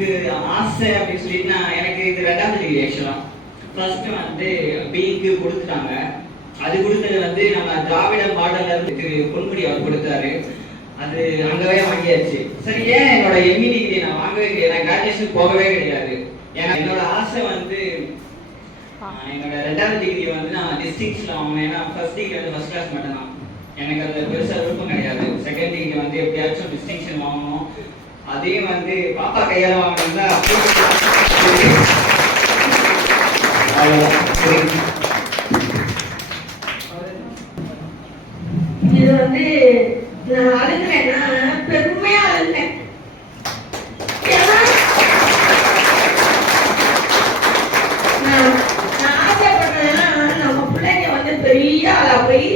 எனக்கு ஆசை அப்படின்னு சொல்லிட்டு எனக்கு இது 2வது டிகிரி ஆக்சுவலா. ஃபர்ஸ்ட் வந்து பிக்கு கொடுத்துட்டாங்க. அது கொடுத்தது வந்து நம்ம திராவிட மாடல்ல இருந்து திரு பொன்முடி அவர் கொடுத்தாரு. அது அங்கவே வாங்கியாச்சு. சரி, ஏன் என்னோட எம்இ டிகிரி நான் வாங்கவே கிடையாது, நான் கிராஜுவேஷன் போகவே கிடையாது. ஏன்னா என்னோட ஆசை வந்து என்னோட 2வது டிகிரி வந்து நான் டிஸ்டிங்ஷன்ல வாங்கணும். ஏன்னா ஃபர்ஸ்ட் டிகிரி வந்து ஃபர்ஸ்ட் கிளாஸ் மட்டும் தான். எனக்கு அது பெருசாக விருப்பம் கிடையாது. செகண்ட் டிகிரி வந்து எப்படியாச்சும் டிஸ்டிங்ஷன் வாங்கணும். அதையும் வந்து பாப்பா கையால வாங்கினா இது வந்து நான் அழுகிறேன்னா பெருமையா அழுகிறேன். நான் ஆசைப்படுறேன்னா நம்ம பிள்ளைங்க வந்து பெரிய ஆளா போய்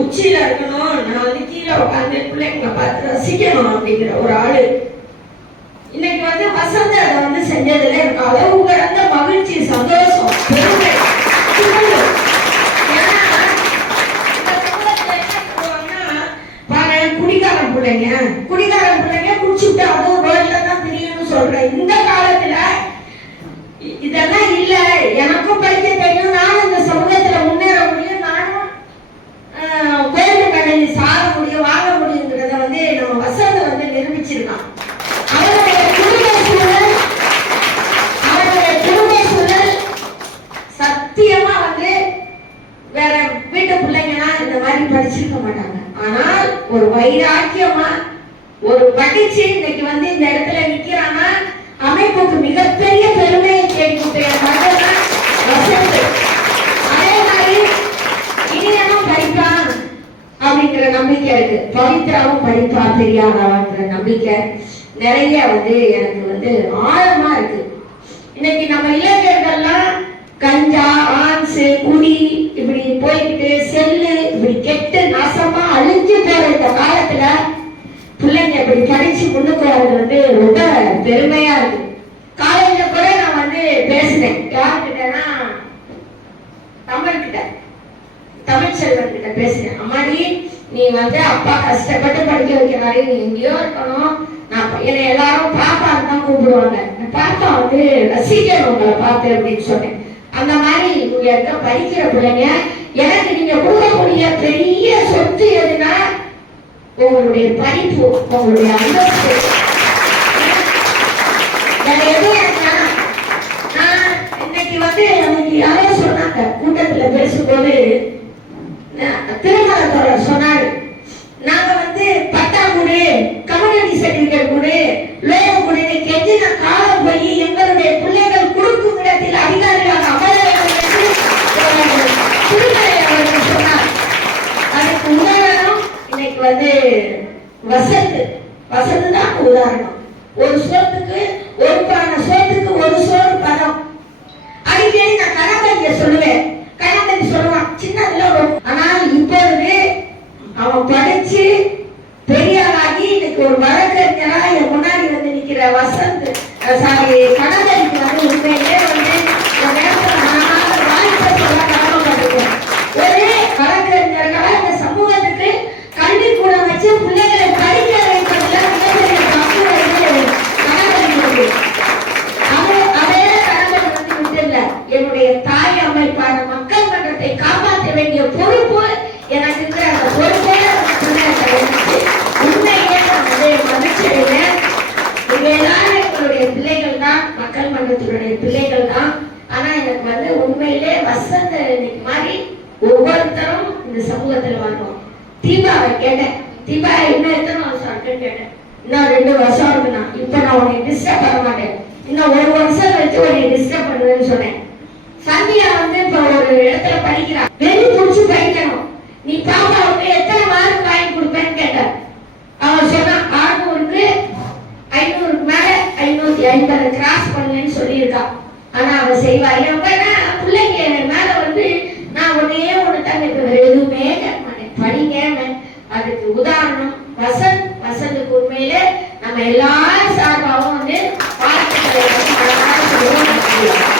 உச்சியில இருக்கணும், நான் வந்து கீழே உட்காந்து பிள்ளைங்களை பார்த்து ரசிக்கணும் அப்படிங்கிற ஒரு ஆளு. இன்னைக்கு வந்து வசந்த அதை வந்து செஞ்சதுல எனக்கு அளவு கடந்த மகிழ்ச்சி, சந்தோஷம், பெருமை. குடிகாரன் பிள்ளைங்க குடிச்சுட்டு அதுவும் ரோட்ல தான் தெரியணும்னு சொல்றேன். இந்த காலத்துல இதெல்லாம் இல்ல. எனக்கும் படிக்க தெரியும், நானும் இந்த சமூகத்துல முன்னேற முடியும், நானும் கோயில கடையில் சார முடியும், வாங்க முடியுங்கிறத வந்து நம்ம வசந்த வந்து நிரூபிச்சிருக்கான். அவருடைய குடும்ப சூழல் சத்தியமா வந்து வேற வீட்டு பிள்ளைங்கன்னா இந்த மாதிரி படிச்சிருக்க மாட்டாங்க. ஆனால் ஒரு வைராக்கியமா ஒரு படிச்சு இன்னைக்கு வந்து இந்த இடத்துல நிக்கிறான்னா அமைப்புக்கு மிகப்பெரிய பெருமையை கேட்கிற மகன் வசந்த். அதே மாதிரி இனியனும் படிப்பான் அப்படிங்கிற நம்பிக்கை இருக்கு. பவித்ராவும் படிப்பா பெரியாரான்ற நம்பிக்கை நிறைய வந்து எனக்கு வந்து ஆழமா இருக்கு. இன்னைக்கு நம்ம இளைஞர்கள்லாம் கஞ்சா, ஆன்ஸ், குடி இப்படி போய்கிட்டு செல்லு இப்படி கெட்டு நாசமா அழிஞ்சு போற இந்த காலத்துல பிள்ளைங்க இப்படி படிச்சு முன்னுக்கு வர்றது வந்து ரொம்ப பெருமையா இருக்கு. காலையில கூட நான் வந்து பேசினேன். யார்கிட்டனா தமிழ்ச்செல்வன் கிட்ட பேசினேன். அம்மாடி, நீ வந்து அப்பா கஷ்டப்பட்டு படிக்க வைக்கிறாரு, நீ எங்கேயோ இருக்கணும். நான் என்னை எல்லாரும் பாப்பான்னு தான் கூப்பிடுவாங்க. பாப்பா வந்து ரசிக்கணும் உங்களை பார்த்து அப்படின்னு சொன்னேன். அந்த மாதிரி இங்க இருக்க படிக்கிற பிள்ளைங்க எனக்கு நீங்க கொடுக்கக்கூடிய பெரிய சொத்து எதுனா உங்களுடைய படிப்பு, உங்களுடைய அந்தஸ்து. நான் இன்னைக்கு வந்து எனக்கு யாரோ சொன்னாங்க கூட்டத்துல பேசும்போது, திருமணத்தோட சொன்னாரு, நாங்க வந்து பட்டா கொடு, கம்யூனிட்டி சர்டிபிகேட் கொடு, லோன் கொடு, கெஞ்சின காலம் போய் எங்களுடைய பிள்ளைகள் கொடுக்கும் இடத்தில் அதிகாரிகள் சொன்னார். அதுக்கு உதாரணம் இன்னைக்கு வந்து வசந்த் தான் உதாரணம். ஒரு சோத்துக்கு ஒரு பானை சோத்துக்கு ஒரு சோறு பதம். அடிக்கடி நான் கணக்கறிஞ சொல்லுவேன். கணக்கறி சொல்லுவான் சின்னதுல. ஆனால் இப்பொழுது அவன் படிச்சு பெரியாராகி இன்னைக்கு ஒரு வழக்கறிஞரா என் முன்னாடி வந்து நிக்கிற வசந்த் கணக்கறிக்கு வந்து உண்மையிலே வந்து வாய்ப்பை சொல்ல கடமைப்பட்டிருக்கேன். ஒரு வழக்கறிஞர்களா இந்த சமூகத்துக்கு கல்வி கூட வச்சு பிள்ளைகளை படிக்க வைப்பதில் மிகப்பெரிய பங்கு வந்து கணக்கறிஞருக்கு. அதே கணக்கறி வந்து விட்டுல என்னுடைய தாய் அமைப்பான மக்கள் மன்றத்தை காப்பாற்ற வேண்டிய பொறுப்பு எனக்கு இருக்கிற அந்த பொறுப்பே உண்மையிலே நான் வந்து மகிழ்ச்சி அடைவேன். இவங்க எல்லாரும் எங்களுடைய பிள்ளைகள் தான், மக்கள் மன்றத்தினுடைய பிள்ளைகள் தான். ஆனா எனக்கு வந்து உண்மையிலே வசந்த இன்னைக்கு மாதிரி ஒவ்வொருத்தரும் இந்த சமூகத்துல வரணும். தீபாவை கேட்டேன், தீபா இன்னும் எத்தனை வருஷம் இருக்குன்னு கேட்டேன். இன்னும் 2 வருஷம் இருக்குண்ணா. இப்ப நான் உன்னை டிஸ்டர்ப் பண்ண மாட்டேன், இன்னும் 1 வருஷம் வச்சு உன்னை டிஸ்டர்ப் பண்ணுவேன்னு சொன்னேன். சந்தியா வந்து இப்ப ஒரு இடத்துல படிக்கிறா, வெறி புடிச்சு படிக்கணும். நீ பாப்பாவுக்கு எத்தனை மார்க் வாங்கி கொடுப்பேன்னு கேட்ட. அவன் சொன்னா 600க்கு 500க்கு மேல 550 கிராஸ் பண்ணுன்னு சொல்லியிருக்கா. ஆனா அவன் செய்வா. பிள்ளைங்க மேல வந்து நான் ஒன்னே ஒண்ணு தான் கேட்கிறேன்,